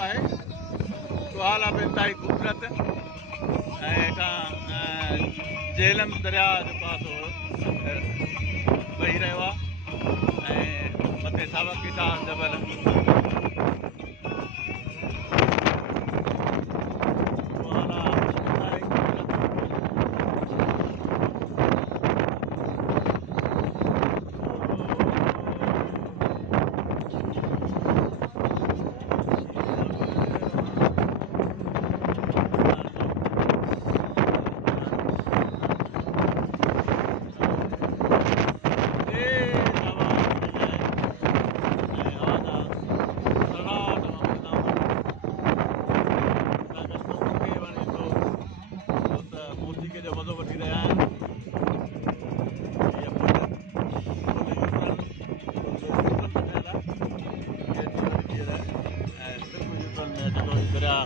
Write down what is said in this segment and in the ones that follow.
आहे कुहाला बि इंतहाई ख़ूबसूरत ऐं हेठां झेलम दरिया जेको आहे सो वही रहियो आहे ऐं मथे सावकीसा जबल जो मज़ो वठी रहिया आहिनि दरिया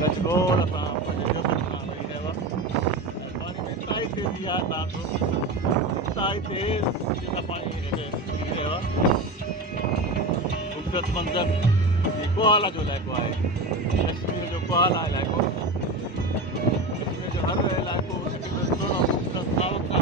गजगोड़ सां पंहिंजे जबल सां वेही रहियो आहे ऐं पाणी में इंतहाई तेज़ी आहे तव्हां इंतहाई तेज़ सां पाणी हेठि किरी रहियो आहे ख़ूबसूरत मंज़र ये कुहाला जो इलाइक़ो आहे कश्मीर जो कुहाला इलाइक़ो कश्मीर जो हर इलाइक़ो ख़ूबसूरत सावक